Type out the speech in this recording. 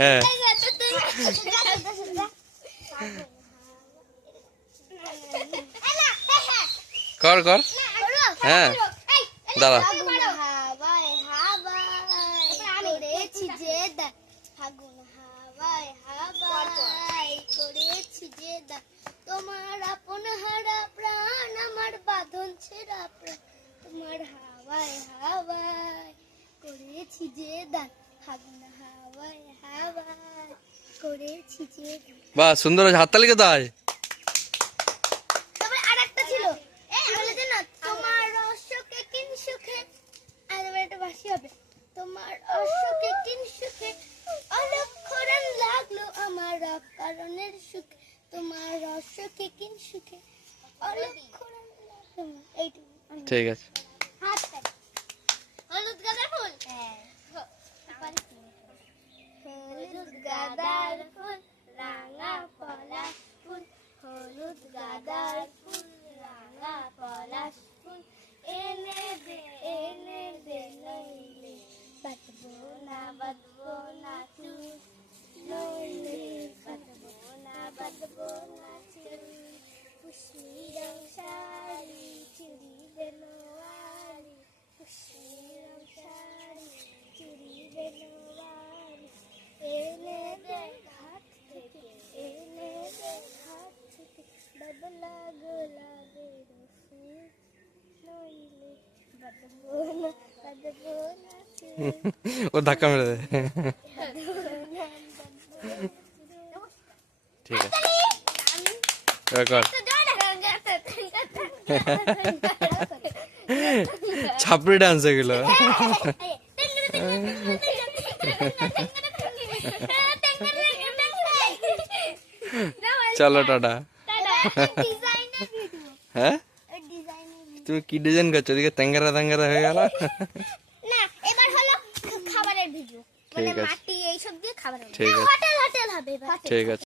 হ্যাঁ। কর কর। হ্যাঁ। দাঁড়া। হাওয়ায় হাওয়ায় করেছি যে দা ফাগুন হাওয়ায় হাওয়ায় করেছি যে দা। তোমার আপন হারা প্রাণ আমার বাঁধন ছেঁড়া প্রাণ তোমার হাওয়ায় হাওয়ায়। করেছি যে দান। হাওয়ায় হাওয়ায় করেছি যে বাহ সুন্দর হাততালি কে তারপরে আরেকটা ছিল। কি বলেছে না তোমার রসকে কিন সুখে। আর একটা বাসি হবে। তোমার রসকে কিন সুখে। অলক্ষরণ লাগল আমার কারণের সুখে। তোমার রসকে কিন সুখে। অলক্ষরণ লাগল। এইটুকু। ঠিক আছে। É. Parecinho. Feliz gada. ও ধাক্কা মেরে দে বাঁধবো না বাঁধবো না চুল। ঠিক আছে। ছাপড়ি ডান্স এগুলো। চলো টাটা। হ্যাঁ? তুমি কি ডিজাইন করছ? ওদিকে ট্যাঙ্গারা ট্যাঙ্গারা হয়ে গেল। না এবার হলো খাবারের ভিডিও মানে। মাটি এইসব দিয়ে খাবার হবে ঠিক আছে। হোটেল হোটেল হবে ঠিক আছে।